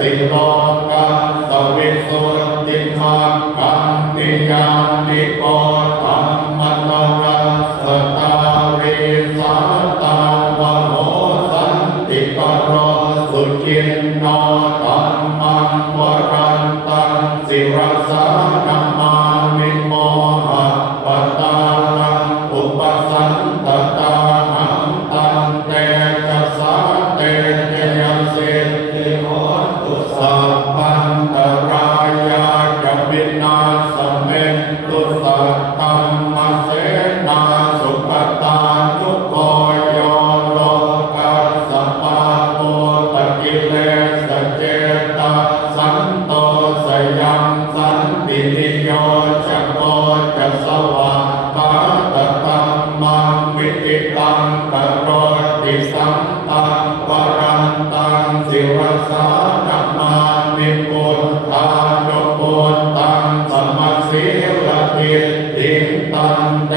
สิโลกาสวิสุทธิภาคันติ ติยานิโกธัมมัตระสตาริสาตาวโหสันติกโรสุขินโนธัมมังวรันตังสิรสานามามิโมหะปตานังอุปสันตตานังตันเตจัสสะเตเจยสิทธิโหตุสัพพันตรายาจะวินาศเมตุสัตตัมมเสนาสุขตานุโกโยโลกัสสปะโมตกิเลสเจตาสันโตสยังสันตินิโยจะโกจะสวะปะตะตัมมังวิติตังกโรติสัมตังวรันตังสิรสานามามิปุตตานุปุตตังสมัสสิลติติตันเต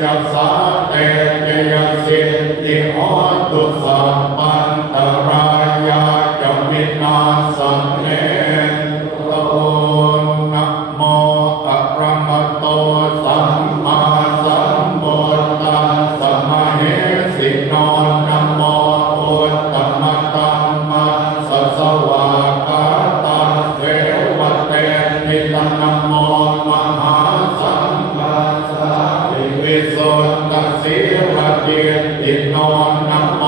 จัสสะเตเจยสิทธิโหตุสัพพันตรายาจะวินาศเมโตนะโมอะระหะโตสัมมาสัมพุทธัสสะมะเหสิโนนะโมพุทธมัตตัมมัสสะสวากาตาเทวเตนิตังนะโมมหาสัมมาสัพพิวิสุทธัสสิรติอิโนนะโม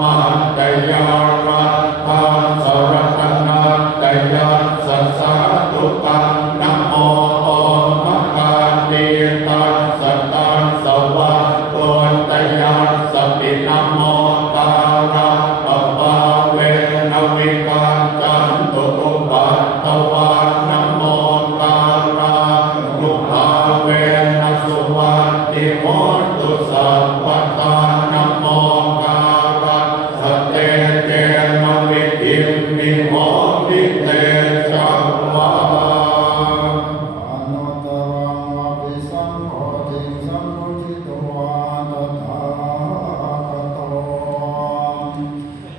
มัตตยารัตถังสรตนัตตยัสสะสาธุตังนะโมมะกาติตัสสะตัสสะวะโตตยัสสะปินะโมตาระปะปะเวนะวิการจันตุอุปัตตวานะโมตาระนุภาเวนะสุวัตติโหตุสัพพทานะโมการะสเตเจนะวิทิมมิโหติเตจักวาอนุตตรังอภิสัมโฆติสัมพุทธิตวาตถาคต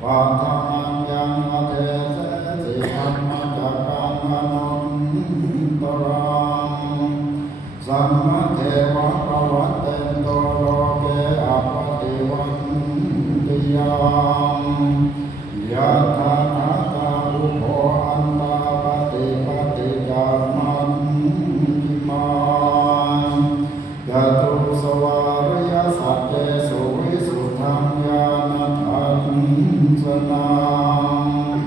ปัฏฐานังยังอเทเสสิธัมมจักขังอนุตตรังสัมมาเทวะภวัตเตนโตโลเกอปฏิวันติยังยัตถานาตาอุโภอันตาปฏิปฏิจามันติมาจตุสวาริยสัจเจสุวิสุทธังญาณทัสสนัง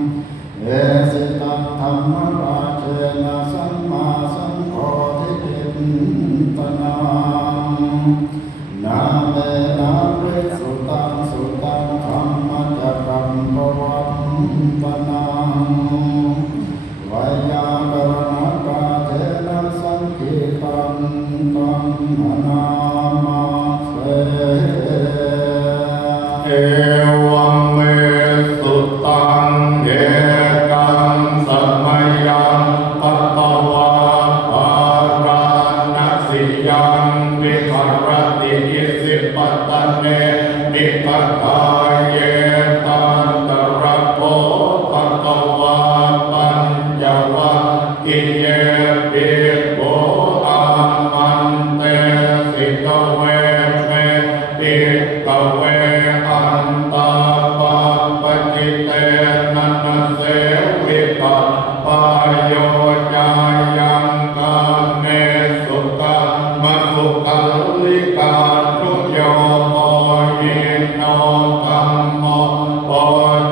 เอสิตังธัมมราเชนะสัมมาสัมโพธิจิตตนังนาเมนะปริสุทธังสุตังธัมมจักขังปวัตตนังไวยากรณกาเทนะสังคีตังตังนามาเสเอวังเมสุตังเอกังสัมมยังปัตตวาภาราณสิยังวิภารติอิสิปตตเนนิพพาเยตันตระโภภควาปัญจวัคคีย์เยปิโภอามันเตสิกเวเมติกเวอันตาปะปจิเตนะนะเสวิปัปปายโยจายังกาเนสุกามะสุกัลลิกานุโยโมยิโนธัมโมโพ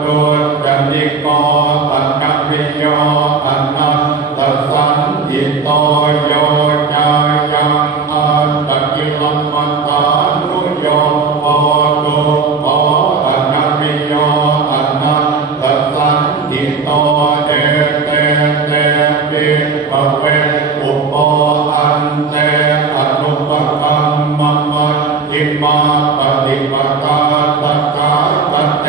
ธุจติโกอันนวิโยอันนัตตสันติโตโยจายังอัตตกิลมัตตานุโยโพธุโพอันนวิโยอันนัตตสันติโตเตเตเตปิภเวอุปโปอันเตอนุปกัมมะมัตถิมาปฏิปตาตถาคเต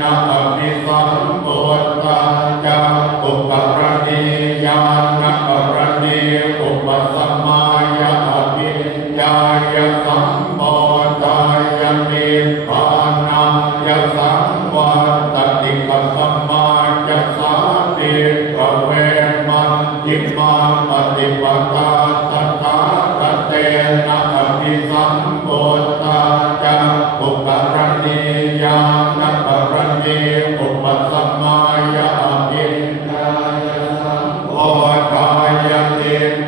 นะอภิสัมพุทธาจาอุปรณิญาณปรณิอุปสัมมายะอภิญญายะสัมโพธายะนิพพานายะสังวัตติปสัมมาจะสาติกเวมันทิมาปฏิปตา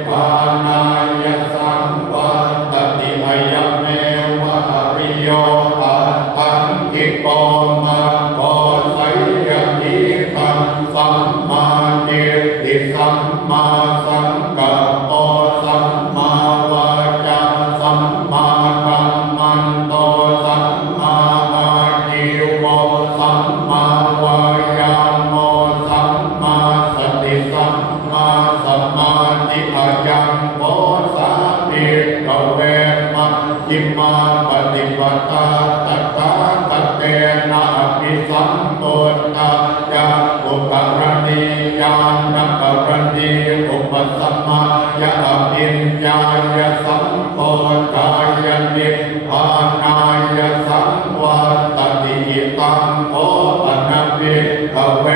พานายสังวัตติอายเมวะอริโยอัตถังกิโกมาโกไสยติตังสัมมาทิฏฐิสัมมาสังกัปปะสัมมาวาจาสัมมากัมมันโตสัมมาอาชีวะสัมมาวายามโมสัมมาสติสัมมาสมาธิอายังโพสามิกเวมัชฌิมาปฏิปทาตถาคตเตนะภิสัมพุทธายะอุปกรณียานกรณีอุปสัมมายะปิญญายะสัมโพธายะนิพพานายะสังวัตติตังโอปันภิกเว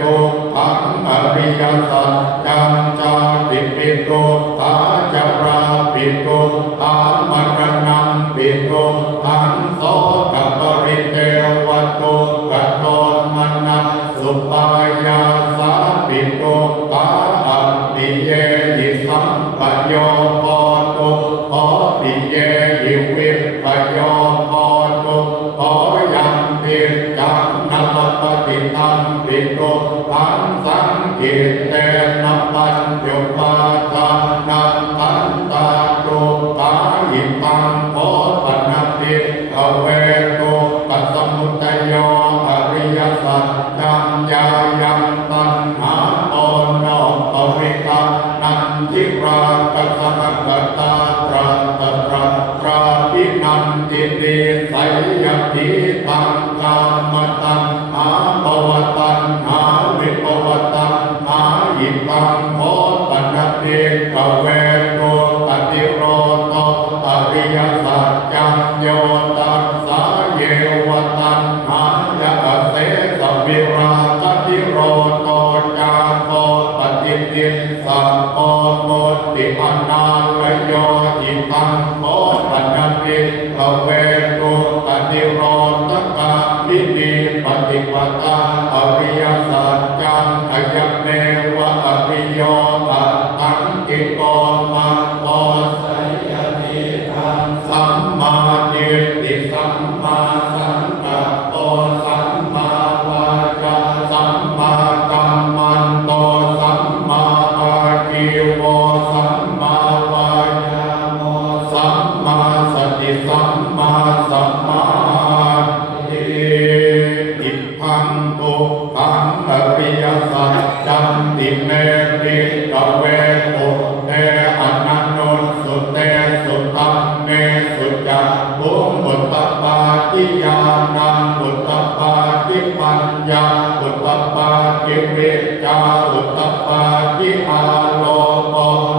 ตุขังอริยสัจจังจาติปิตุตาจาราปิตุตามรณังปิตุทังโสกปริเทวตุกโตมนัสสุปายาสาปิตุตาอัปปิเยหิสัมปโยโหตุโหปิเยหิวิปปโยโหตุโหยังปิจังนัปปฏิตังปิตุทังสังกิเตนะปัญญุปาทานันตันตาตุตาหิตังโพปันภิกเวตุปัสสมุทัยโยอริยสัจจังญายังตัณหาโอนโนปวิกานันทิรากัสสะกตาตระตระตราภินันติติไสยติตังกามตังหาภวตังหาวิภวตังหาหิตังโพปันภิกเวตุปฏิโรโตอริยสัจจังโยตัสสะเยวตันหายะเสสวิราคติโรโตจาโคปฏิติสัพโพโมติอนาลโยอิตังโพปันภิกเวตุปฏิโรตกามินิปฏิปทาอริยสัจจังอายเมวะอริโยอัตถังกิโกมาโกไสยติทังสัมมาทิฏฐิสัมมาสังกัปปะสัมมาวาจาสัมมากัมมันโตสัมมาอาชีวะสัมมาวายามโมสัมมาสติสัมมาสมาธิอิทังตุขังอริยสัจจังติเมปิกเวตุเตอนันโนสุเตสุตัมเมสุจักขุมุตตปาทิญาณังมุตตปาทิปัญญามุตตปาทิวิจจามุตตปาทิอาโลโก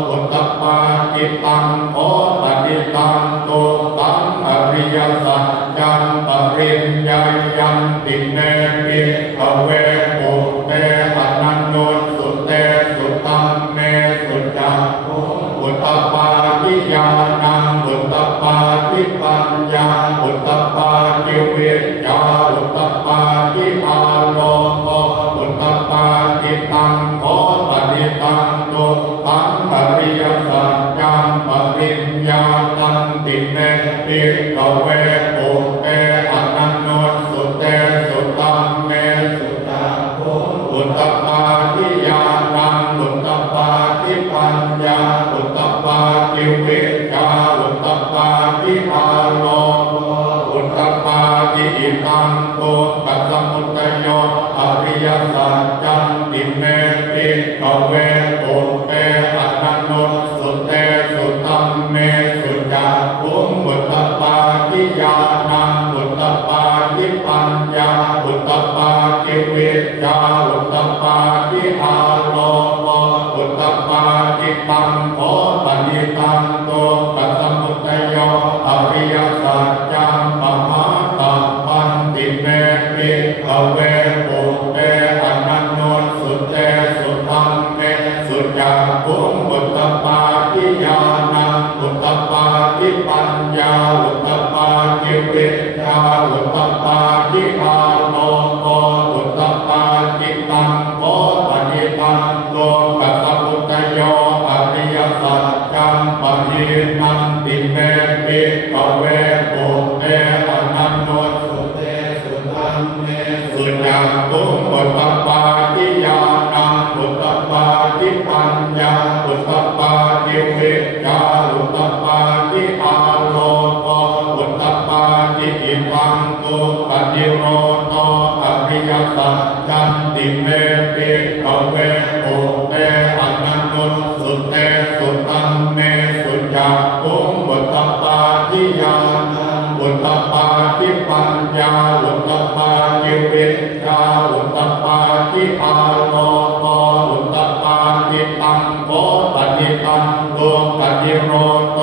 มุตตปาทิตังโอปฏิตังตุตังอริยสัจจังปริญญายันติเนปิกเวปุเตอนันโนสุเตสุตัมเมสุจักขุมุตตปาทิญาณังมุตตปาทิปัญญามุตตปาทิวิจจามุตตปาทิอาโลโกมุตตปาทิตังโอปฏิตังตุตังอริยสัจจังปริญญาตันติเนปิกเวปุเตอนันโนสุเตสุตัมเมสุจักขุมุตตปาทิญาณังมุตตปาทิปัญญามุตตปาทิวิจจามุตตปาทิอาโลโกมุตตปาทิอิตังตุปัสสมุทัยโยอริยสัจจังติเมปิกเวตุเตอนันโนสุเตสุตัมเมสุจักขุมุตตปาทิญา ทินันติเมปิกเวโกเตอนันโนสุเตสุตังเมสุญญาตุปุตตปาทิญาณังปุตตปาทิปัญญาปุตตปาทิวิชชาปุตตปาทิอาโลโกปุตตปาทิอิมังโกปฏิโรโตอริยสัจจันติเมปิกเวโกเตอนันโนสุเตสุตังเมสุญญาตุปุตตปาทิญาณังปุตตปาทิปัญญาปุตตปาทิวิชชาปุตตปาทิอาโลโกปุตตปาทิตังโกปฏิตังโตปฏิโรโต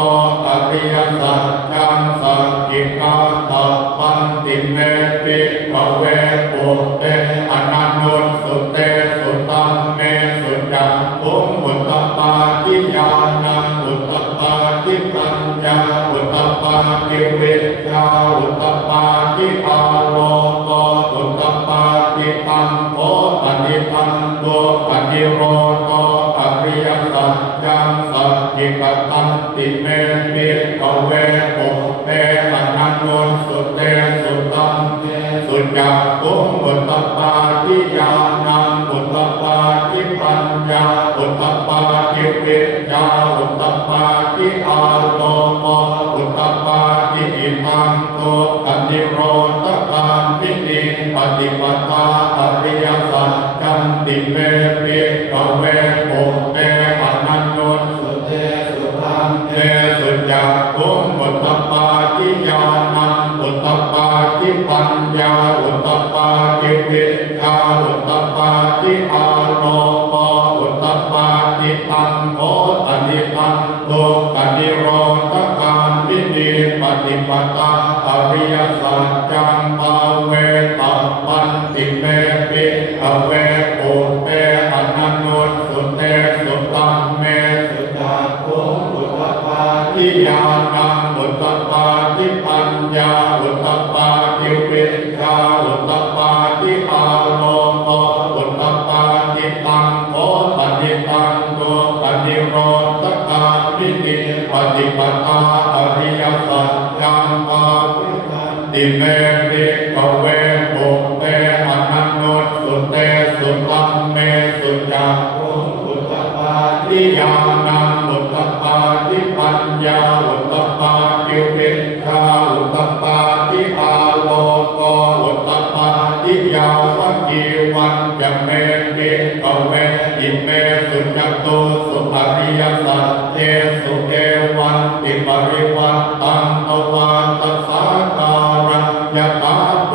อริยสัจจังสัจจิกาตัปปันติเมปิกเวโกเตอนันโนสุเตสุตังเมสุญญาตุปุตตปาทิญาณังปุตตปาทิปัญญาปุตตปาทิวิชชาปุตตปาทิอาโลโกปุตตปาทิตังโกปฏิตังโตปฏิโรโตอริยสัจจังสัจจิกตันติเมปิกเวโกเตอนันโนสุเตสุตังเมสุญญาตุปุตตปาทิญาณังปุตตปาทิปัญญาปุตตปาทิวิชชาปุตตปาทิอาโลโกปุตตปาทิอิมังโตปฏิโรธคามปิติปฏิปทาอริยสัจจันติเมปิกเวโกเตอนันโนสุเตสุตังเมสุญญาตุปุตตปาทิญาณังปุตตปาทิปัญญาปุตตปาทิวิชชาปุตตปาทิอาโลโกปุตตปาทิตังโกปฏิตังโตปฏิโรธคามปิติปฏิปทาอริยสัจจังปาเวตัปปันติเมปิกเวโกเตอนันโนสุเตสุตังเมสุญญาตุปุตตปาทิญาณังปุตตปาทิปัญญาปุตตปาทิวิชชาปุตตปาทิอาโลโกปุตตปาทิตังโกปฏิตังโตปฏิโรธคามปิติปฏิปทาอริยสัจจังปาวิตันติเมปิกเวโกเตอนันโนสุเตสุตังเมสุญญาตุปุตตปาทิญาณังปุตตปาทิปัญญาปุตตปาทิวิชชาปุตตปาทิอาโลโกปุตตปาทิยาวกีวันจะเมปิกเวอิเมสุญญาตุสุอริยสัจเจสุเอวันติปริวัตตังตวันตัสสะการังยะตาโพ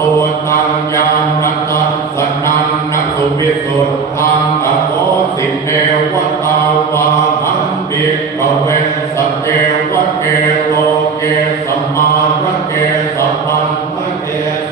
ตังญาณตัสสนันนสุวิสุทธังอโภสิเทวตาวาหังปิกเวสัจเจวะเกโลเกสัมมาระเกสัพพันมะเก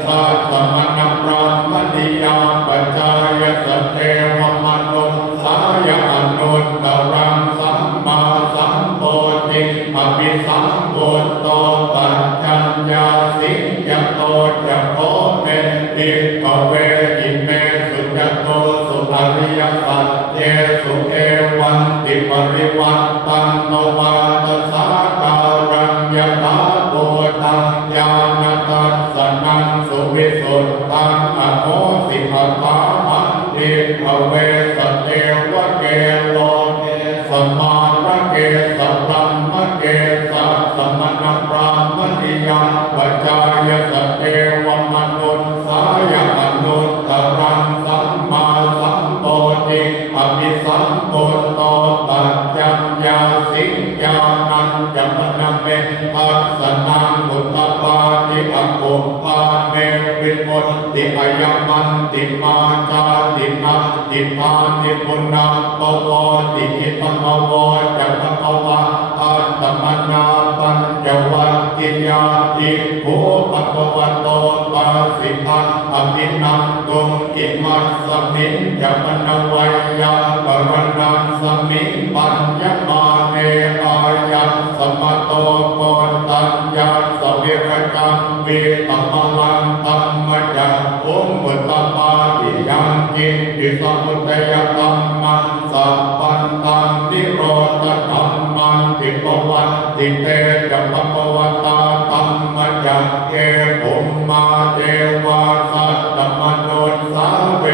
สัสสมณพรหมนิยาปัจจายสัจเทวมนุสายอนุตตรังสัมมาสัมโพธิอภิสัมโพโตปัญจัญญาสิงยโตจะโพเมติกเวอิเมสุญญโตสุอริยสัจเจสุเอวันติปริวัตตังโนวาตสาการังยะถาโพธังญาณตัสสนังสุวิสุทธังอโหสิภะถาหันติกเวสัจเจวะเกโลเกสัมมาระเกสัพพัมมะเกสัสสมณพราหมณิยาปัจจายสัจเทวมนุสสายอนุตตรังสัมมาสัมโพธิอภิสัมโพโตปัจจัญญาสิงญาณัญจมนเมทัสสนังมุตตปาทิอภุปาเมวิมุตติอายมันติมาจาตินาติปานิปุณังปวติอิตมวจัตตวะอัตตมนาปัญจวัคคิยาติโภปะวะโตปาสิทังอภินันตุอิมัสสมิงจัมนวัยยาปรณังสมิงปัญญมาเนอายัสสมโตโกตัญญาสวิรจังเวตมลังธัมมจักขุมุตตปาทิยังกินติสมุทัยธัมมังสัพพันธังนิโรธธัมมัง มันติปวัตติเตจะปะปวัตตาตัมมัจจเกปุมมาเทวาสัตตมนุสสาเว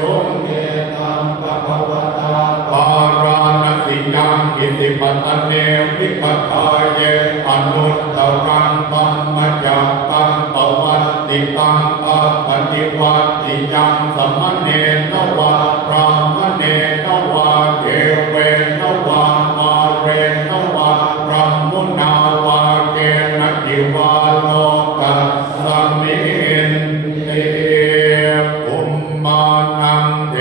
สุเกตัมปะปวัตตาปาราณสิยังอิติปัตตเนวิปัฏฐายเยอนุตตรังตัมมัจจตังปวัตติตังอัปปฏิวัติยังสัมมเนนวะพรหมเนนวะเกเวนวะมาเรนวะพรหมุนาวะเกณจิวาโลกัสสมินเตปุมมานังเท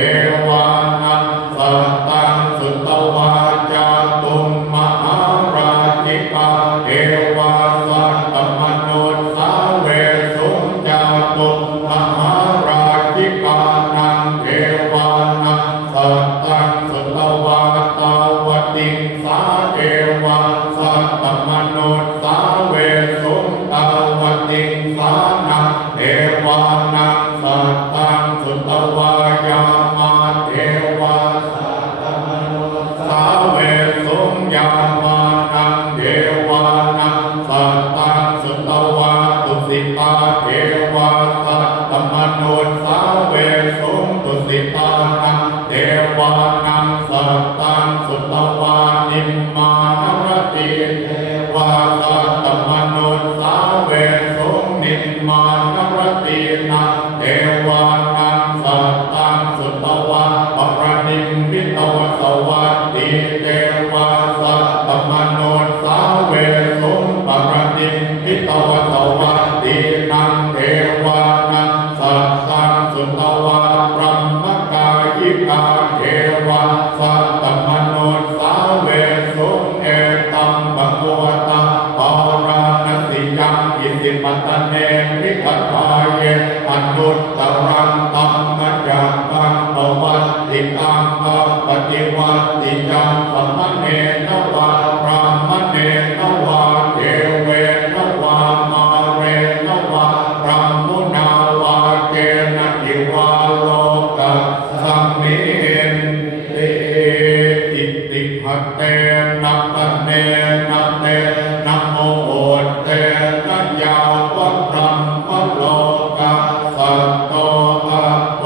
วานังสัตตังสุตวาจาตุมมหาราชิกาเทวาสัตตมนุสสาเวสุจาตุมหาราชิกานังเทวานังสัตตังสุตวาตาวติงสาเทวาสัตตมนุสสาเวสุตาวติงสานังเทวานังสัตตังสุตวายามาเทวาสัตตมนุสสาเวสุยามานังเทวานังสัตตังสุตวาตุสิตาเทวาสัตตมนุสสาเวสุตุสิตานังเทวานังสัตตังสุตวานิมมานรติเทวาสัตตมนุสสาเวสุนิมมานรตินังเทวานังสัตตังสุตวาปรนิมมิตวสวัสติเทวาสัตตมนุสสาเวสุปรนิมมิตวสวัสตินังเทวานังสัตตังสุตวาพรหมกายิกาเทวาสัตตมนุสสาเวสุเอตัมปะโกตาปาราณสิยังอิติปัตตเนวิปัฏฐายเยอนุตตรังตัมมัจจตังปวัตติตังอัปปฏิวัติยังสัมมเนนวะพรหมเนนวะเทเวนวะมาเรนวะพรหมุนาวะเกณจิวาโลกัสสมินเตอิติภัตเตนะปะเนนะเตนะโมเตนะยาวะพรหมโลกัสสัตโตอะโภ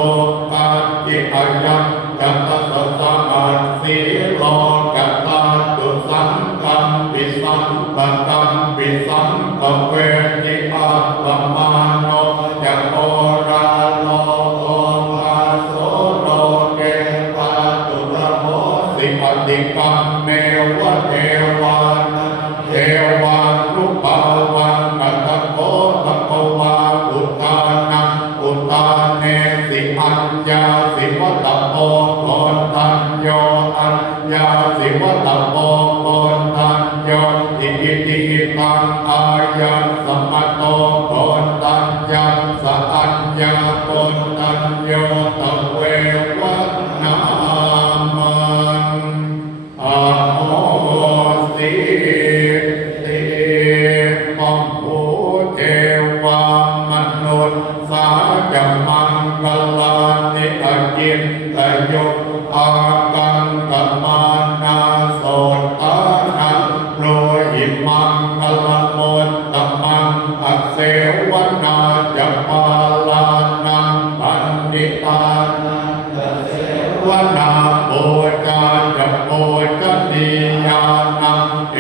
คะจิอายัญจัตตสสะอัสสีโลกัตตาตุสังกัมปิสังกัตตัมปิสังกเวทิอาปมาโนจะโอราโลโอภาโสโลเกปาตุระโหสิปฏิกัมเมวะเทวานังเทวานุภาวันนัตโกตะโกวาอุทานังอุทาเนสิอัญญาสิวะตะโพโกตัญโยอัญญาสิวะตะโพโกตัญโยอิติติตังอายัสสัมมโตโกตัญญังสะอัญญาโกตัญโยตะเววะนามันอะโมสิเตปัมโภเทวามนุษย์สาจะมังกลานิอจินตโยอากังกมานาโสตานังโปรหิมังกลโมตตมังอัเสวนาจะปาลานังปันดิตานังเสวนาโปจาจะโปจนิยานังเอ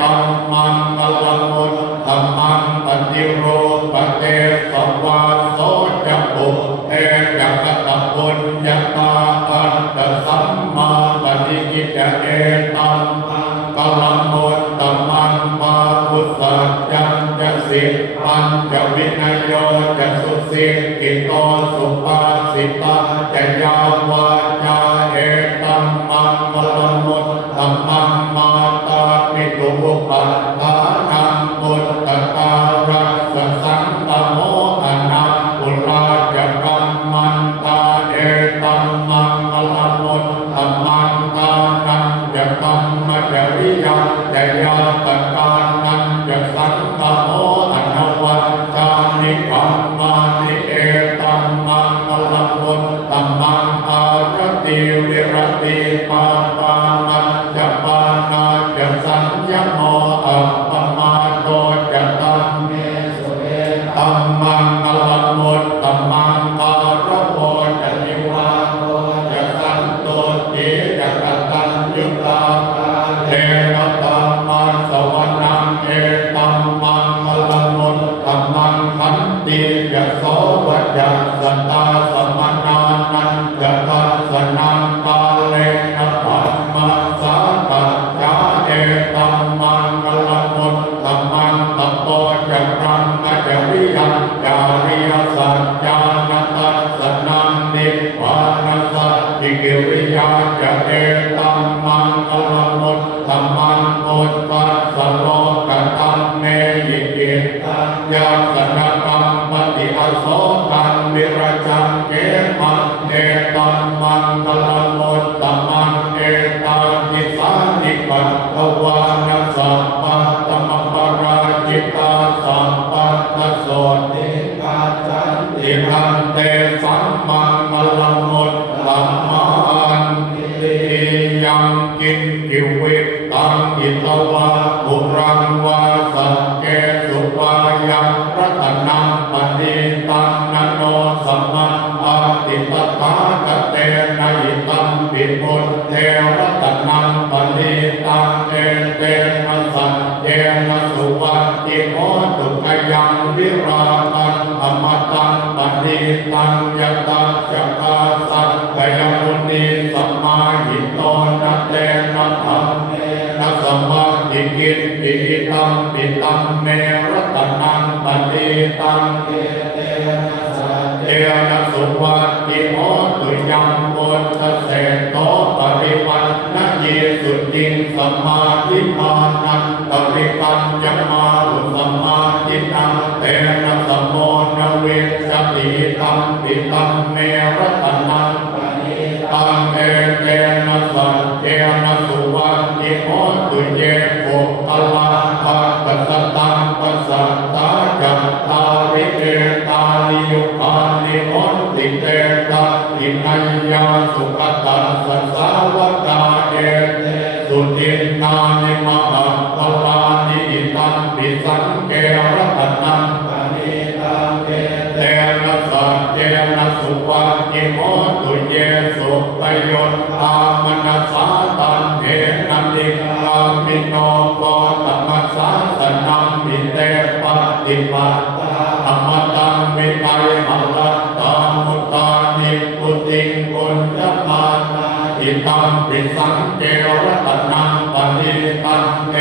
ตัมมังกลโมตตมังปฏิโรปเตสวาโสจะปุเอจะกตปุญญาตาอันตสัมมาปฏิกิจเอตัมมังกลโมตตมังปาพุทธัจจังจะสิปัญจวินัยโยจะสุสิกิโตสุปาสิตาจะยาวาจาเอตัมมังกลโมตตมังมาตาปิตุปุปัฏฐานังพุทธการัสสะสังตโมอนังปุราจะกัมมันตาเอตัมมังกลโมตตมังตานังจะกัมมจริยังจะยาตกานังจะสังตโมอนวัฏจานิกัมมานิเอตัมมังกลโมตตมังอารติวิรติปาปามัจจปานาจะสัง บุรังวาสังเกสุปายังรัตนังปฏิตังนโนสัมมาอาติตถาคเตนะอิตัมปิปุตเทรัตนังปฏิตังเตนะสัจเจนะสุวัตติโหตุขยังวิราคังอมตังปฏิตังยตัสสะกาสังกยมุนีสัมมาหิโตนะเตนะธรรมเนนะสัมมาทิกินติตัมปิตัมเมรัตนังปฏิตังเตนะสัจเจนะสุวัตติโหตุยังโพธเสโตปริปันนะเยสุติงสัมมาทิฏฐานังปริปัญญมาอุสัมมาทิฏฐังเตนะสัมโมนะเวสติตัมปิตัมเมรัตนังปณิตังเตนะสัจเจนะสุวัตติโหตุเยโภคลาภะปัสสตังปัสสัตตาจัตตาริเอตานิยุคานิโหติเตตะอินัยยาสุขตัสสะสาวกาเอเตสุตินนานิมหะปลานิอิตัมปิสังเกรัตนังปณิตังเตนะสัจเจนะสุวัตติโหตุเยสุปโยนอามนัสสาตันเถนันติกามิโนโกตัมมัสสาสนัมมิเตปฏิปัตตาธรรมตังมิไตมัลลัตตามุตตานิปุติงปุญญมานาอิตัมปิสังเกรัตนังปณิตังเต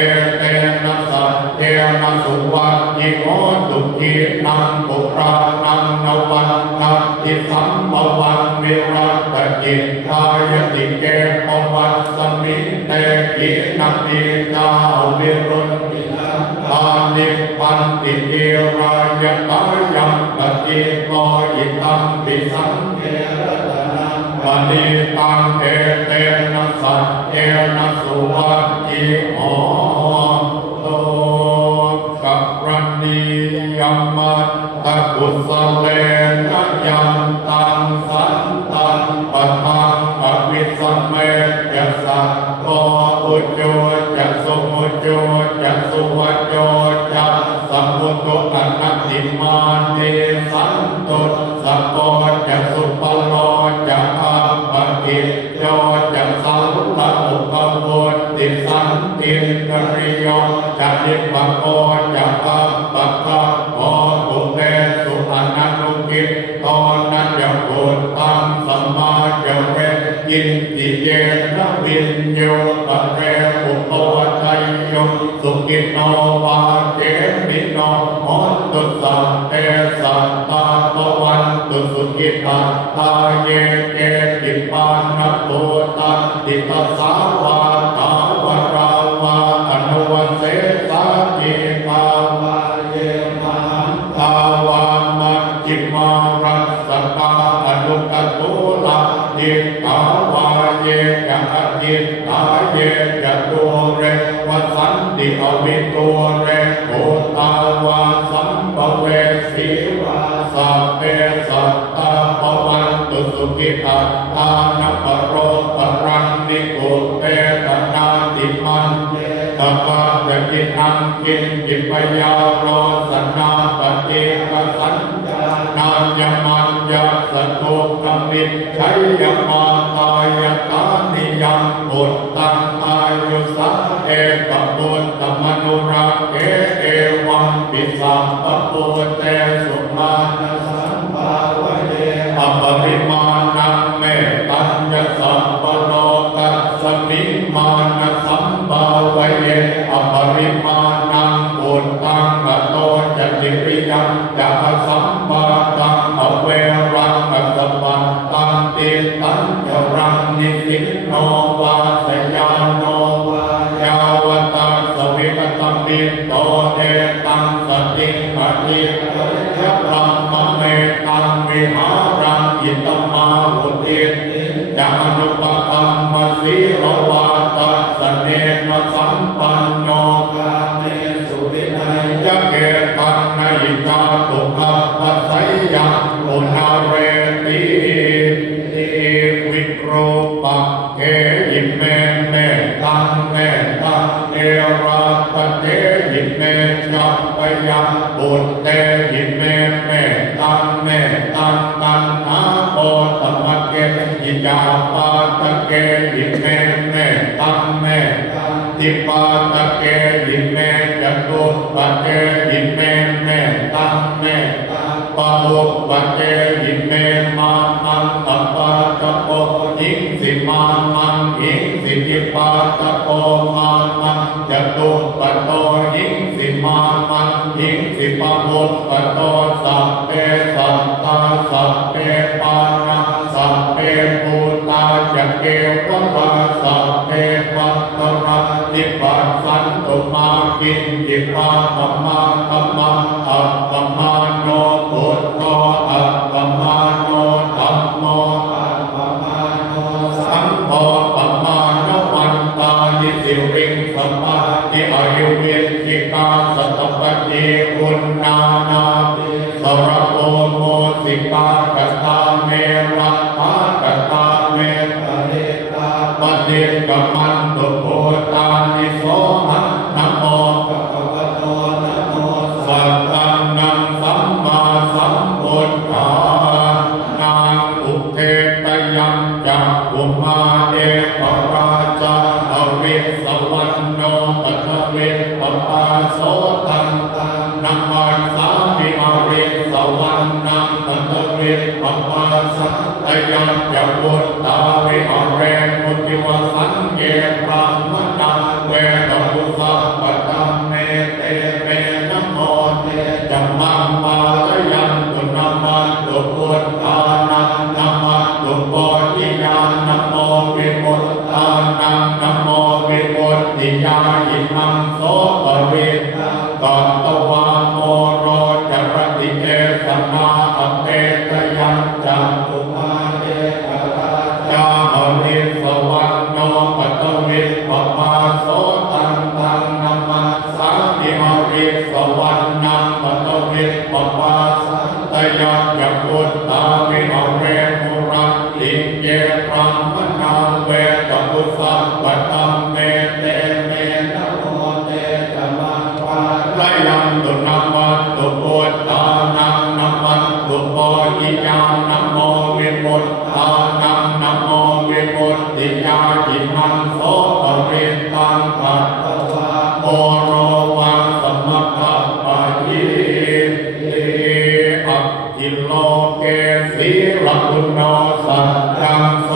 นะสัจเจนะสุวัตติโหตุกินังปุรานังนวันนาทิสัมภวันวิรัตกิจกายติเกปวัสสมิเตกินัมปิจาวิรุณปินังตานิปันติเกรายกายังปฏิโกอิตัมปิสังเกรัตนังปณิตังเตนะสัจเจนะสุวัตติโหตุ กัปรณียมัตตะกุสเลนะยันตังสันตังปะทังอภิสัมเมจะสัตโตอุจโจจะสุมุจโจจะสุวัจโจจะสัมพุทโธอนัตติมาเนสันตุสัพโพจะสุปโลจะอาภกิจโยจะสัมปะอุปโภติสันตินริโยจะนิพพโกจะอาปะกะโอตุเตสุอนันตุกิจตอนนั้นจะโกตังสัมมาจะเวยินติเยนะวินโยปะเรอุปโภชัยโยสุกิโนวาเจมิโนโหตุสัพเพสัตตาภวันตุสุขิตาตาเยเกติปานะโตตันติตสาวาตาวราวาอนุวเสสาเจตาวาเยมังตาวามัจจิมารัสสกาอนุกตุลาจิตตาวาเยจะจิตตาเยจะตัวเรวสันติอวิตัวเรโกตาวาสัมภเวสีวาสัพเพสัตตาภวันตุสุขิตาทานะปโรปรังนิโกเตตนาติมันเยตปะเดกินังกินจิปยาโรสนาปฏิกสัญญานายมันยาสตุกมิตชัยยมาตายตานิยังบุตตังอายุสัพเอปปุตตมนุรักเเอวังปิสัมปปุเตสุมาณสัมภาวะเยอปริมาณังเมตัญญสัพพโลกัสสมิมาณสัมภาวะเยอปริมาณังปุตตังกโตจะติริยังจะสัมปะตังอเวรังกัสสปันตังติตัญจรังนิสิโนวาสยานโนวายาวตัสสวิปตัมปิโตเอตังสติปฏิยะพรหมเมตังวิหารังอิตมาหุติจะอนุปปัมมสีโรวาตัสสเนนะสัมปันโนกาเมสุวินัยจะเกตังนยิกาตุกะปัสสยังอุณาเรติวิโรปะเกยิเมเมตังเมตังเอราต ปัจเจยิเมเมตตังเมตตาปะโมปัจเจยิเมมามังตัปปะตะโปหิงสิมามังหิงสิจิปาตะโปมามังจตุปะโตหิงสิมามังหิงสิปะโมปะโตสัพเพสัตตาสัพเพปานาสัพเพภูตาจักเกวะวะสัพเพปัตตระนิพพัสสันตุมากินจิปาปะมาธัมมาอัปปะมาโนพุทโธอัปปะมาโนธัมโมอัปปะมาโนสังโฆปะมาโนวันตานิสิริงสัมมาทิอายุเวนจิกาสัตตปะเทอุณนานาสระโอโมสิกากตาเมระภากตาเมตะเรตาปะเทกมันตุโพตานิโสหะนะโมภะคะวะโตนะโมสัตตังนังสัมมาสัมพุทธานาอุเทตยังจักขุมาเอปราชาอวิสสวันโนปัทวิปปาโสตังตังนัมมัสสามิอริสวันนังปัทวิปปาสัตตยังจักพุทธาวิหารเรมุติวสังเกพรามนาเวตมุสัพพตัมเมเตเมนะโมเตจัมมังมาลยันตุนามัสตุพุทธานังนามัสตุโพธิญาณนะโมวิมุตตานังนะโมวิมุตติญาณิมังโสปริตตังกัตตวาโมโรจรติเอสนาอเปตยังจักขุมาเอตราชาหริสวรรณโนปัตวิปปาโสตังตังนัมมัสสามิหริสวรรณังปัตวิปปาสันตยังจักพุทธาวิหารเรมุรังติเกพรามนาเวตมุสัพพตัมเมเตเมนะโมเตจัมมังวาลยันตุนามัสตุพุทธานังนามัสตุโพธิญาณนะโมวิมุตตานังนะโมวิมุตติญาณิมังโสปริตตังปัตตวะโมโรวะสัมมะคะปะยิเตอัคคิโลเกสีลกุณโนสัจจังโส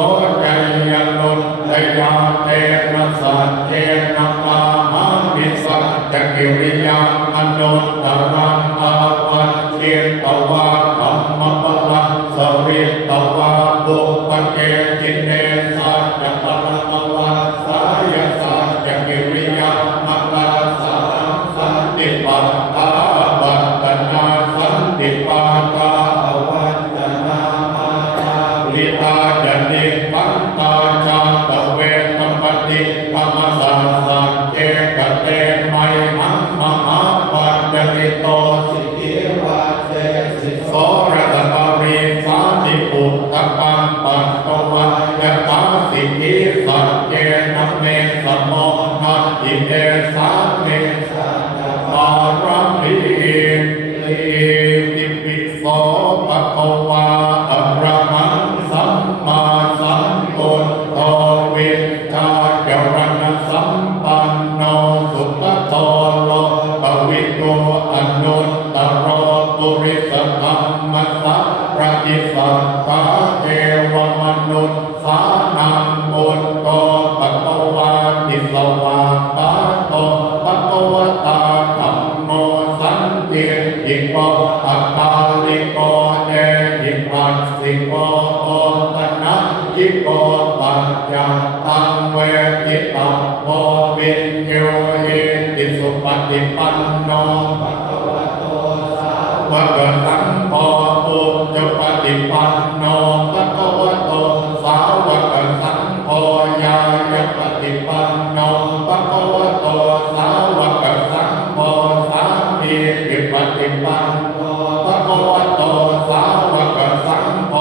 จัยยนุตตยาเตนะสัจเจนะปามามิสัจจกิริยังอนุตตรังอาวัจเจตวะธัมมปะละสริตวะบุปเกจิเนสัจจปรมวะสายสัจจกิริยังมะลาสังสันติปัตตาปัตตนาสันติปาตาอวัจจนามาตาลิตาจนิปันตาชาตเวตปฏิธรรมสัสสัจเจกเตไมหังมหาปัจจริโตสิกิวัจเจสิโสรตปาริสานิปุตตะกังปัตตวะยะตาสิกิสัจเจนะเมสโมนะอิเตสาเมสัจจปารัมภิติปิโสภะคะวาอะระหังสัมมาสัมพุทโธวิชชาจรณะสัมปันโนสุขโตโลภวิโตอนุตตรปุริสธรรมสัพพะอิสัทธาเทวมนุษย์สานังพุทโธภะคะวาติสวากขาโตภะคะวตาธัมโมสันติอิโกอัตตาลิโกเอหิปัสสิโกโอตนะยิโกปัจจัตตังเวทิตัพโพวิญโยเอติสุปฏิปันโนภะคะวะโตสาวกสังโฆปุจจปฏิปันโนภะคะวะโตสาวกสังโฆญาณปฏิปันโนภะคะวะโตสาวกสังโฆสามีจิปฏิปันโนภะคะวะโตสาวกสังโฆ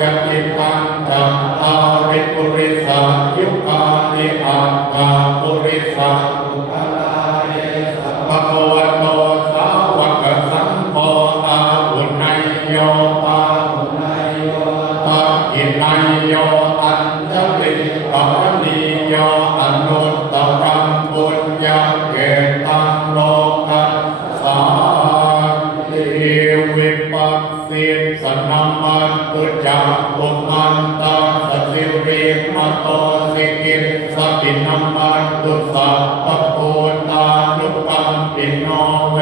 ยติตังจัตตาริปุริสายุคานิอัตตาปุริสาอุปาเยสัพพะคะวะโตสาวกสังโฆอาหุนัยโยปาหุนัยโยปาอินัยโยอัญชลิปะนิโยอนุตตรังบุญญาเกตังโลกัสส โนเว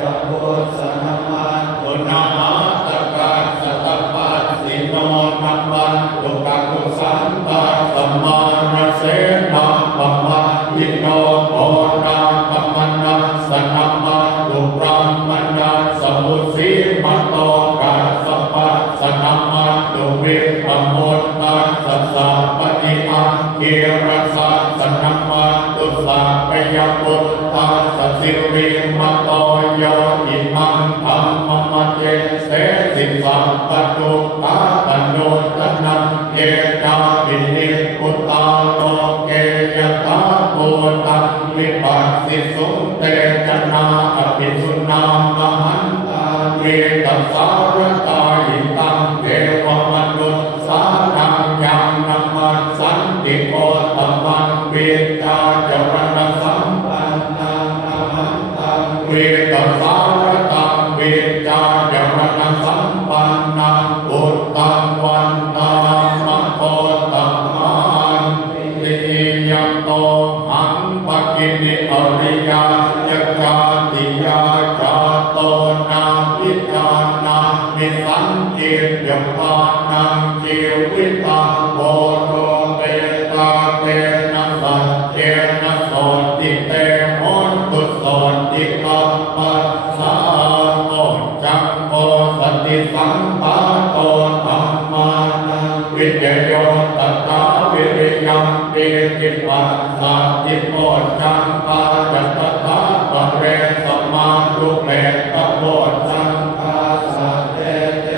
สพุทธนามาตุนามาตกัสสตปัสสิโนนัมมันตุกักุสันตาสัมมาระเสนาปะมะยิโนโอนากัมมันนาสนัมมาตุปรามมันนาสมุสีมัตโตกัสสปัสสนัมมาตุวิปโมตตาสัสสะปฏิอังเกิรสะสนัมมาตุสัพพยปุตตาสัสสิริมัตโตโยอิมังธัมมมะเจเสสิสัพพตุตาตโนตนะเอตาวินิพุตตาโลเกยตาโพตังวิปัสสิสุเตจนาอภิสุนามหันตาเวตัสสารตายิตังเทวมนุสสานังยังนัมมัสสันติโกตมังเวจาจรณสัมปันนังนัมหันตังเวตัสสารตังเวจาจรณสัมปันนังอุตตังวันตามะโคตมันติยัมโตหังปะกินิอริยยกาติยาจาโตนาวิจานามิสันติยปานังจิวิตาโพโรเตตาเตนะสัจเจนะโสติเตโหตุโสติกัปปัสสะโมจังโมสติสัมปะโตธัมมานังวิจโยตตาวิริยัง เอติปัสสัตติโพชังปาจัตตาปะเรสัมมารุเปตโพชังปาสัตเตเต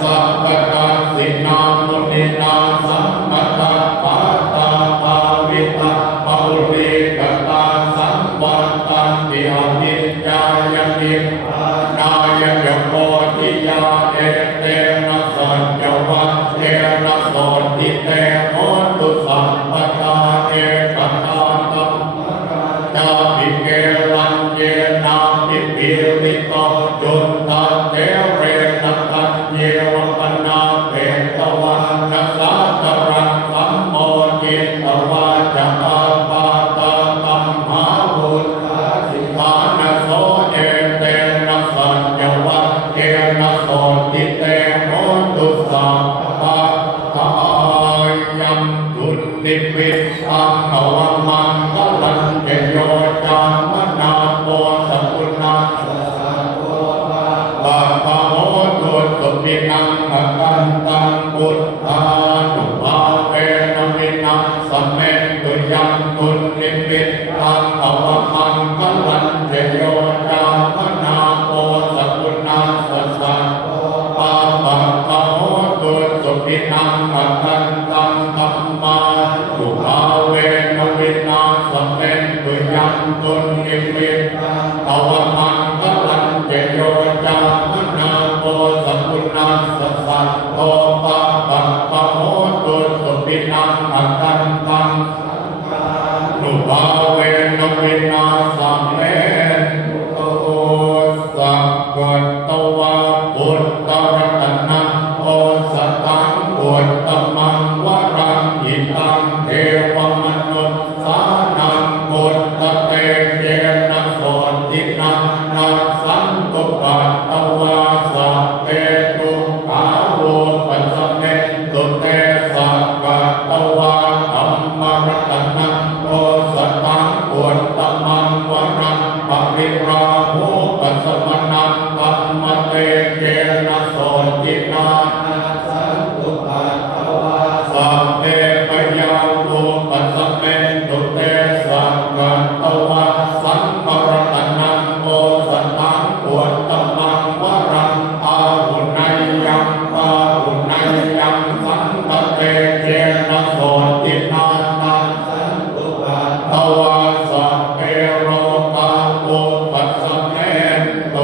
สัพพะสินามุนินาสัมมตาปาตาภาวิตาปุริกตาสัมวันตันติอภิญญายมินายยโพธิยาเอเตนะสัจจวัตเทนะโสติเตโหตุสัมปตาเอกตาตัมจาปิเกลังเยนาปิปิริโตจุนตาเทเรนะตัญเยวปนาเปตวันนัสสะตรังสัมโมจิตวาจาปาตาตัมหาวุฒาสิทานะโสเอเตนะสัจจวัตเทนะโสติเตโหตุสัพพะทายัมตุนิพิตังอวมังกลันเจโยจามนาโปสัพพุนาสัสสะโตปะปะโหตุสุปินังอกันตังพุทธานุภาเวนะมินังสัมเมตุยังตุนิพิตังอวมังกลันเจโยจามนาโปสัพพุนาสัสสะโตปะปะปะโหตุสุปินังอกันตังธัมมานุภาเวนะมินังสัมเมตุยังตุนิพิตังอวมังกลันเจโยจามนาโปสัพพุนาสัสสะโตปะปะปะโหตุสุปินังอกันตังนุภาเวนะมินังสัมเมตุสัพพะตวะพุทธรัตนังโอสตังพุทธมังวรังอิตังเทวมนุสสานังพุทธเตเจนะโสตินังนัสสันตุปัตตวาสัพเพตุขาโวปัสสะเมตุเตสัพพะตวะธัมมรัตนังโอสตังพุทธมังวรังปริราโหปัสสะมนังธัมมเตเจนะโสตินังนัสสันตุปัตตวาสัพเพปยาโวปัสสะเมตุเตสัพพะตวะสัมปรตนังโอสตังพุทธมังวรังอาหุนัยยังปาหุนัยยังสัมปเตเจนะโสตินังนัสสันตุปัตตวาสัพเพโรกาโวปัสสะเมตุ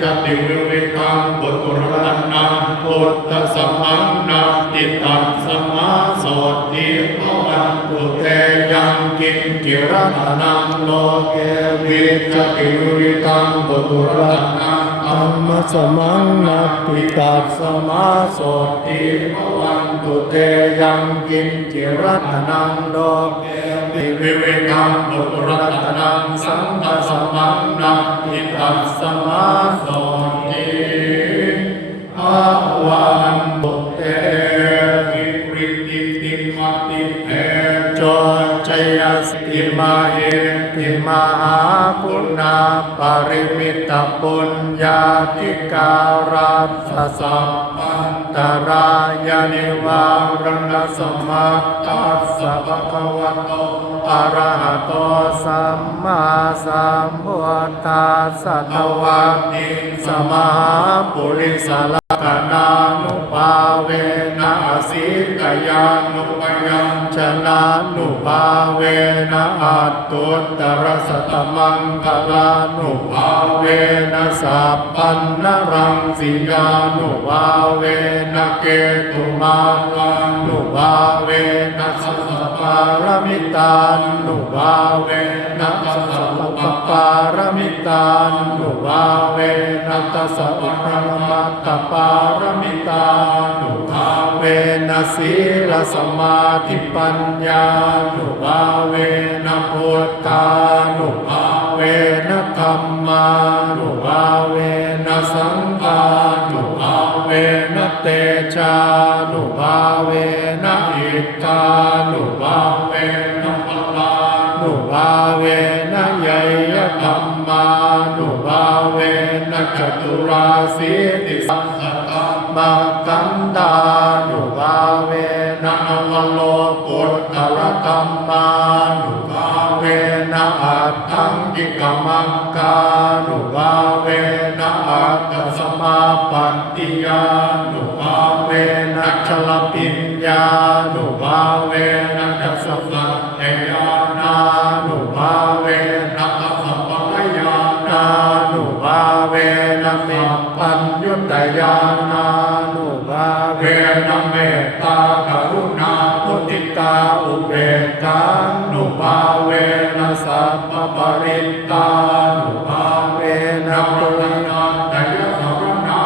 จติวิเวกังปุตตรนังพุทธสมังนาติตัสสมาโสติภวันตุเตยังกินกิรตนังโลเกวิจติวิเวกังปุตตรนังธรรมสมังนาติตัสสมาโสติภวันตุเตยังกินกิรตนังโลเกวิเวกังปุตตรนังสังฆสมังนาติตัสสมาโสติภวันตุเตวิริติติมัติเตโจจยสติมาเหติมหาคุณาปริมิตปุญญาธิการัสสัพพันตรายานิวารณสมัตตัสสะภะคะวะโตอะระหะโตสัมมาสัมพุทธัสสะทวัตติสมหาปุริสลักขณานุภาเวนะอสิกยานุปยัญชนะนุภาเวนะอัตตุตรสัตตมังคลานุภาเวนะสัพพันนรังสิยานุภาเวนะเกตุมาลานุภาเวนะสัพพารมิตานุภาเวนะสัพพปารมิตานุภาเวนะตัสสะอุปรมัตถปารมิตานุภาเวนะศีลสมาธิปัญญานุภาเวนะพุทธานุภาเวนะธัมมานุภาเวนะสังฆานุภาเวนะเตชานุภาเวนะอิทธานุภาเวนะพลานุภาเวนะยัยยธัมมานุภาเวนะจตุราสีติสังฆตัมมากันดานุภาเวนะนวโลกุตตรธัมมานุภาเวนะอัตถังกิกมังกานุภาเวนะอัตตสมาปัตติยานุภาเวนะชลปิญญานุภาเวนะทัสสะเทยานานุภาเวนะตัสสะปัญญานานุภาเวนะเมตตัญญุตยานานุภาเวนะเมตตากรุณามุทิตาอุเบกขานุภาเวนะสัพพปริตตานุภาเวนะปุรินันตยสรณา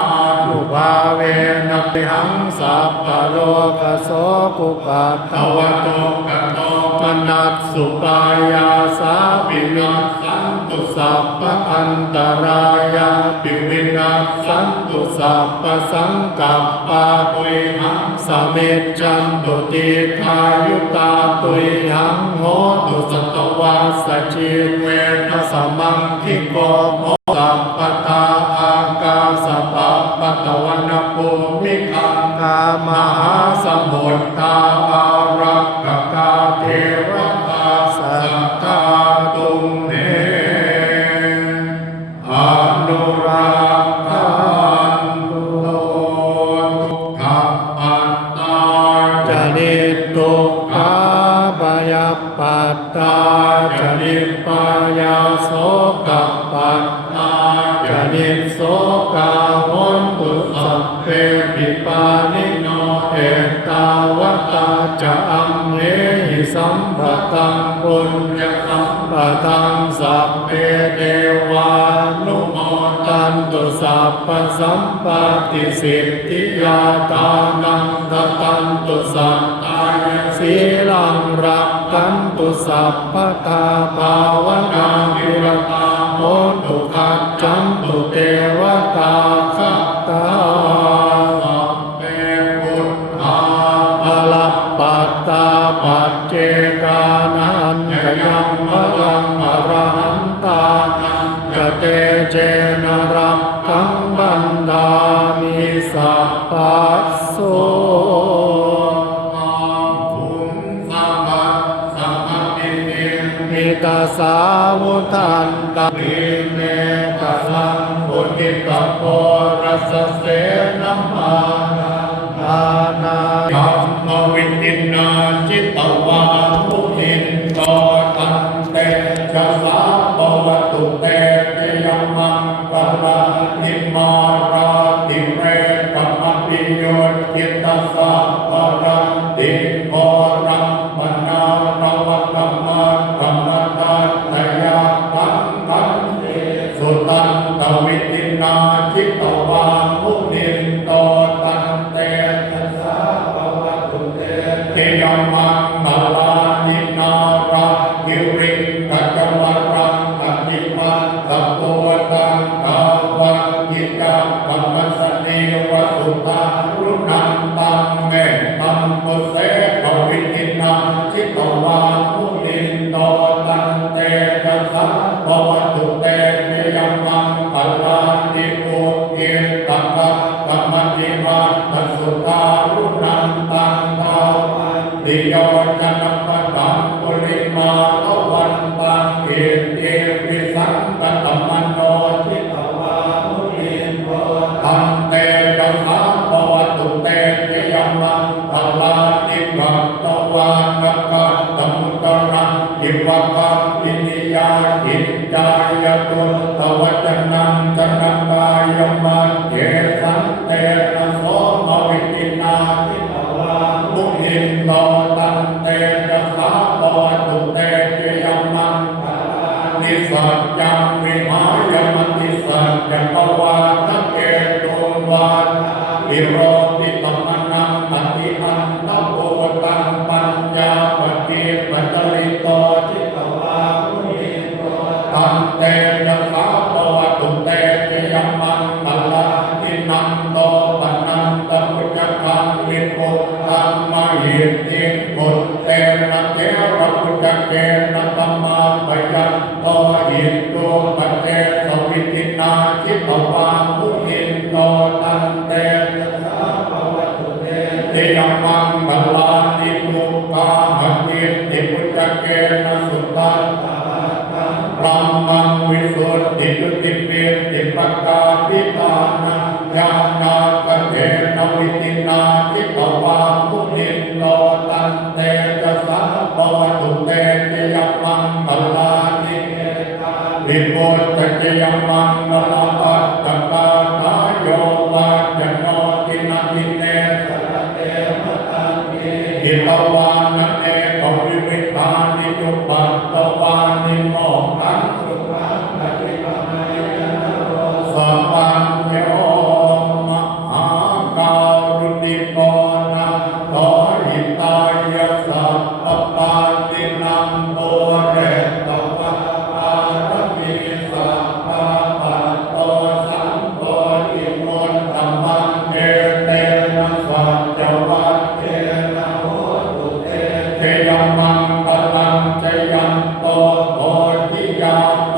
นุภาเวนะปิหังสัพพโลกโสกุปัตตวะโตกะโตมนัสสุปายาสาปินัสสันตุสัพพอันตรายาปิวินัสสันตุสัพพสังกัปปะตุยหังสเมจจันตุติขายุตาตุยหังโหตุสัตวาสจิเวนะสมังคิโกโหสัพพทาอากาสปะปะตวันภูมิคังคามหาสมุทธาอารักขกาเทวตาสัทธาตุงเนอนุรักขันตุทุกขปัตตาจนิตุขาปยปัตตาจนิปยาโสกปัตตาจนิโสกาโหนตุสัพเพปิปานิโนเอตาวตาจะอัมเหหิสัมปตังปุญญสัมปตังสัพเพเทวานุโมทันตุสัพพสัมปติสิทธิยาตานังตตันตุสัตตายสีลังรักขันตุสัพพทาภาวนาวิรตาโหตุขัจจันตุเทวตาคัตตาสัพเพพุทธาอลัปปัตตาปัจเจกานันกยังพลังอรหันตานังกเตเจนะรักขังบันดามิสัพพัสโสมิตาสาวุทันตาลิเนตาลังบุติตาโพรัสเสนัมมานานาธัมมวิตินาจิตวามุหินโตตันเตชะสาปวัตุเตชยมังกรานิ มาราติเรกัมมปิโยจิตตสัพพะรังติโกรัมปนานวัตมังกัมมตัตตยาตังกันเตสุตันตวิตินาจิตตวามุนินโตตันเตทัสสะภวตุเตเตยมังมลานินาราคิริงกัจจวัรังอภิปันตะโพตังกาวังกิจจังกัมมสเนวสุตารุนันตังเมตัมปุเสภวิตินาจิตตวามุนินโตตันเตทัสสะภวตุเตเตยมังปัลลานิโกเกตังกัมมติมาตัสสุตารุนันตังทาวันติโยจันปตังปุริมาลวันตังเอเตวิสังกตัมมโนจิตตวามุนินโตตันเตจัสสะภวตุเตเตยมังปัลลานิกัตตวานักกัตตมุตระอิวะกัปปินิยาหินจายตุตวัจนังจนังกายมัจเจสันเตนะโสมวิตินาทิตวามุนินโตตันเตจัสสะภวตุเตเตยมังนิสัจจังวิหายมติสัจจภวานะเกตุวาอิโรติตัมมนังอติอันตโพตังปัญญาปฏิปัจจลิโตจิตตวามุนินโตตันเตจัสสะภวตุเตเตยมังปัลลานินันโตปนันตมุจจคังลิโกตัมมหิติปุตเตนะเทระปุจจเกนะตัมมาปยันโตหิตุปเตสวิตินาจิตตวามุนินโตตันเตจัสสะภวตุเตเตยมังปัลลานิทุกาหติติปุจจเกนะสุตันรัมมังวิสุทธิจุติเปติปักกาปิตานังญาณกเตนะวิตินาจิตตวามุนินโตตันเตจัสสะภวตุเตเตยมังปัลลานิวิปุตตะเตยมังนลปัตตกาทายโยวาจโนตินะทิเนสรเตมตังเกหิตวานะเนกวิวิธานิจุปัตตวานิโมขังสุขังปฏิปไมยนะโรสัมปัญโยมหาการุณิโกนะโตหิตายะสัพพปาตินังโพเรตวะอารมีสัพพะปัตโตสัมโพธิมุตตมังเอเตนะสัจจวัตเตนะโหตุเตเตยมังปะลังจยันโตโพธิยาโม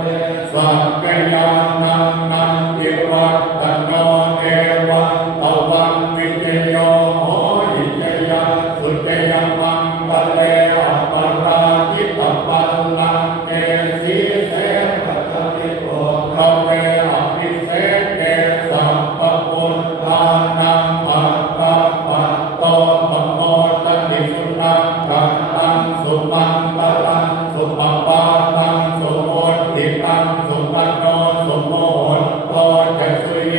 เตสักกยานังนันติวัตตโนเอวังตวังวิเตโยโหหิเตยะสุเตยมังปะเลอปราจิตปัลลังเกสีเสปัตติโกเราเวอภิเศษเกสัพพพุทธานังปัตตะปัตโตปโมตติสุนังกันตังสุมังปะลังสุปปาตังสุโมติตังสุตโนสุโมหโตจัสสุเย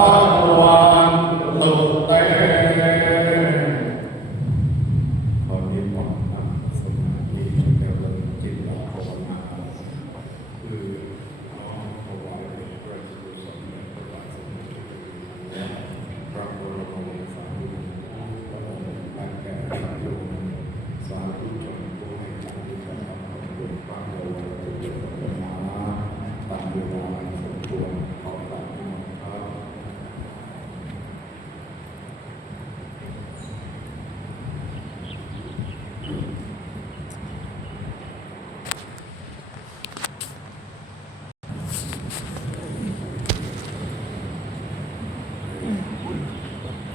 าวันตุเตตอนนี้ผมทำสมาธิเจริญจิตภาวนาคือน้อมถวายเป็นพระกุศลแด่พระบาทสมเด็จพระบรมวงศานุวงศ์พระองค์อันแก่พระโยมสาธุชนผู้ให้การที่จะทำของคุณพระโยมตุเตนาตามเวลาอันสมควรขอกราบนมัสการ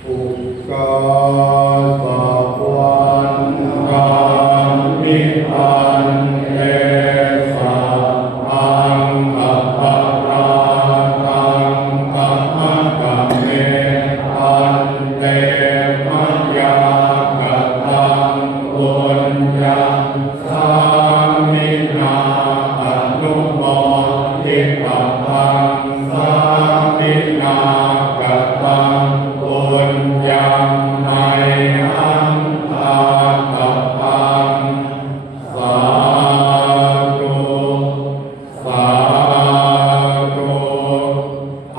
อุกาสะวันตังนิอันเทสะอังอัปปะราตังกัมมะกัมเมอันเตมะยากะตังปุญญังสามินาอนุโมทิตังสามินากะตังปุญญังไมหังทาตพังสาธุสาธุ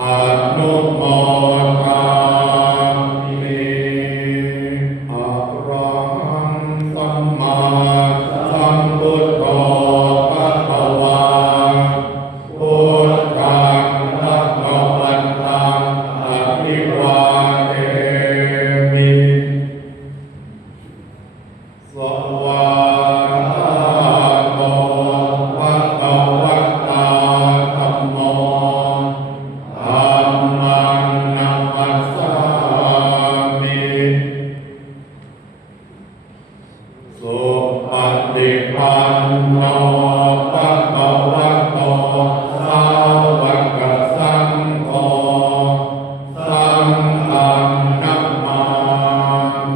อนุโมทามิอะระหังสัมมาสัมพุทโธภะคะวาพุทธังภะคะวันตังอะภิวาเทมิ สวากขาโตภะคะวะตาธัมโมธัมมังนัมมัสสามิ สุปฏิปันโนภะคะวะโตสาวกสังโฆสังฆังนัมมา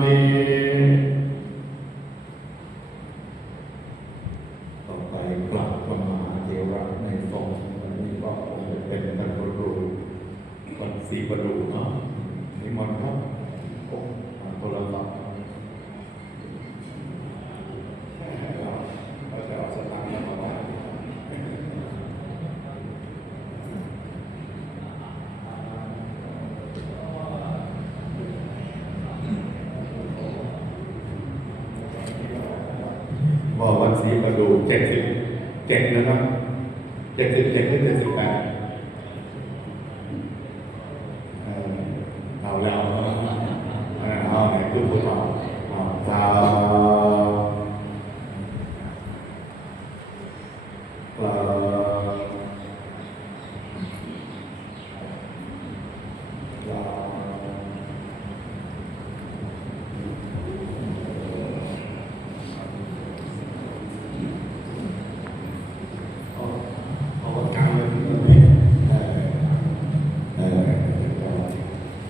มิ ต่อไปกลับพระมหาเถระในสงฆ์วันนี้ก็คงจะเป็นท่านพระครูวันศรีประดูเนาะนิมนต์ครับโอ้โทรศัพท์เราจะเอาสตางค์มาไว้ว่าวันศรีประดู77นะครับ77หรือ78เอาแล้วเอาไหนคือผู้ตอบเอาสาว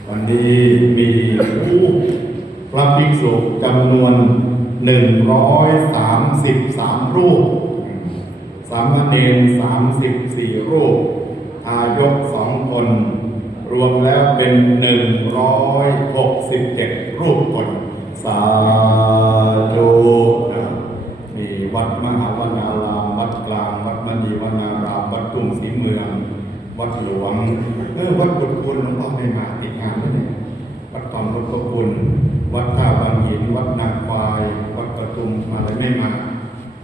วันนี้มีผู้พระภิกษุจำนวน133รูป สามเณร34รูปทายก2คนรวมแล้วเป็น167รูปคนสาธุมีวัดมหาวนารามวัดกลางวัดมณีวนารามวัดกรุงศรีเมืองวัดหลวงวัดกุฎคุณหลวงพ่อไม่มาติดงานด้วยเนี่ยวัดความพุทธคุณวัดท่าบางหินวัดนางควายวัดประทุมมาเลยไม่มา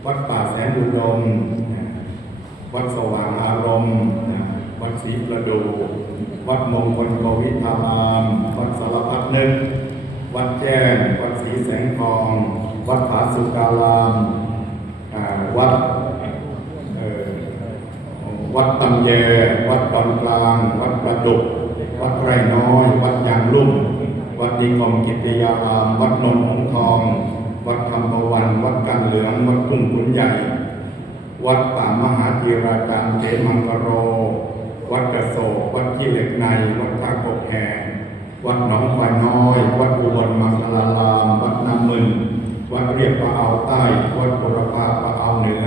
วัดป่าแสนอุดมวัดสว่างอารมณ์วัดศรีประดูวัดมงคลโกวิทารามวัดสารพัดนึกวัดแจ้งวัดศรีแสงทองวัดผาสุการามวัดวัดตำแยวัดตอนกลางวัดประดุกวัดไร่น้อยวัดยางลุ่มวัดนิคมกิตติยารามวัดนนท์หงส์ทองวัดคำประวันวัดการเหลืองวัดกุ้งขุนใหญ่วัดป่ามหาธีราจารย์เจมังกโรวัดกระโศกวัดขี้เหล็กในวัดท่ากบแห่วัดหนองควายน้อยวัดอุบลมังคลารามวัดน้ำมึนวัดเรียบปะเอาใต้วัดบุรพาปะเอาเหนือ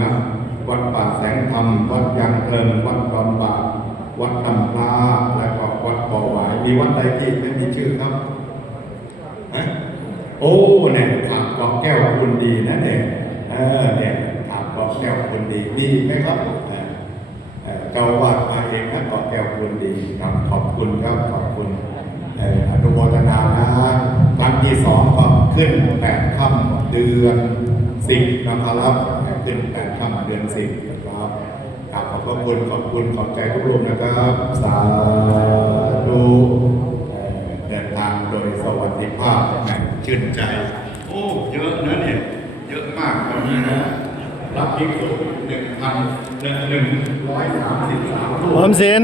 วัดป่าแสงธรรมวัดยางเพลิงวัดดอนบาทวัดตำพลาและก็วัด บ่อหวายมีวัดใดที่ไม่มีชื่อครับฮะโอ้เนี่ยถามเกาะแก้วคุณดีนะเนี่ยเนี่ยถามเกาะแก้วคุณดีดีไหมครับเจ้าวาดมาเองนะเกาะแก้วคุณดีครับขอบคุณครับขอบคุณอนุโมทนานะครั้งที่2ก็ขึ้น8 ค่ำเดือน10นะครับขึ้น8 ค่ำเดือน 10นะครับขอบคุณขอบใจทุกรูปนะครับสาธุเดินทางโดยสวัสดิภาพชื่นใจโอ้เยอะนะเนี่ยเยอะมากตอนนี้นะรับภิกษุ1,133รูป ออมสิน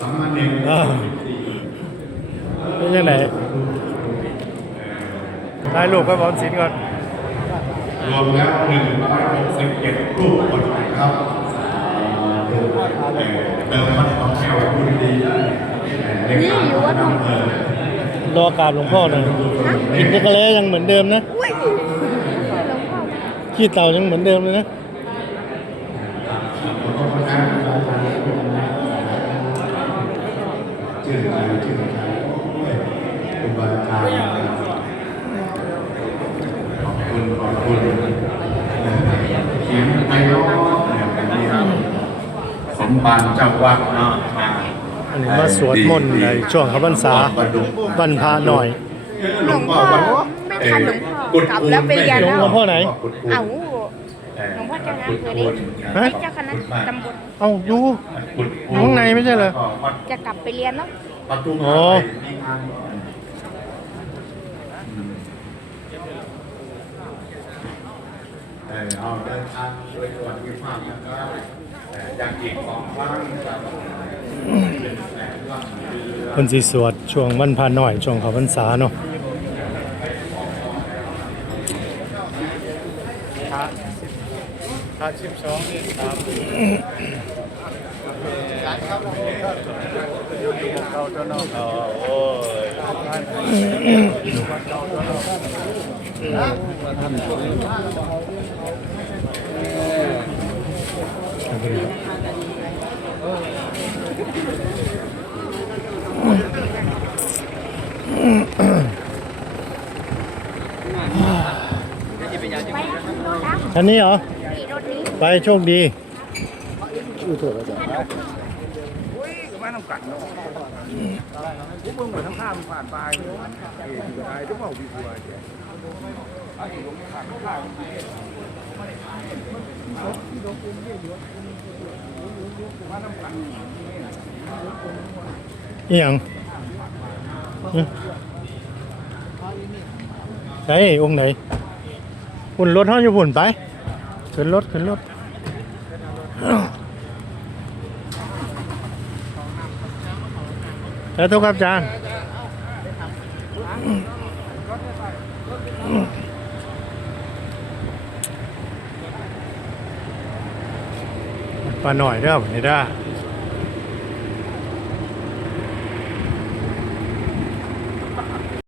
สามเณรเป็นยังไงถ่ายรูปกับออมสินก่อน รวมแล้ว167 รูปคนครับเดิมมันต้องแถวคุณดีนี่อยู่วัดรอการหลวงพ่อหน่อยกินจักรเล่ยังเหมือนเดิมนะขี้เต่ายังเหมือนเดิมเลยนะชื่ออะไรคุณบาอาจารย์ขอบคุณเขียนไพเราะสมบัติเจ้าวัดเนาะอันนี้มาสวดมนต์ในช่วงเข้าพรรษาบรรพาหน่อย หลวงพ่อไม่ทันหลวงพ่อกลับแล้วไปเรียนแล้ว หลวงพ่อไหน เอ้าหลวงพ่อเจ้าคณะอำเภอนี้เจ้าคณะตำบล เอ้าอยู่ข้างในไม่ใช่เหรอ จะกลับไปเรียนแล้ว อ๋อเอาเดินทางโดยสวัสดิภาพนะครับอย่างอีก2 ครั้ง เพิ่นสิสวดช่วงวันพาหน่อยช่วงเข้าพรรษาเนาะ12นี่ครับเขาเจ้าน้องโอ้คันนี้เหรอ ไปโชคดีชื่อโทรศัพท์ไม่ต้องกัดเนาะพวกมึงเหมือนทั้งข้ามผ่านไปอยู่ไหนทุกคนวิวอะไรอีหยังใช่องค์ไหนหุ่นรถเขาอยู่หุ่นไปขึ้นรถแล้วทุกครับอาจารย์ปลาหน่อยเด้อวันนี้ได้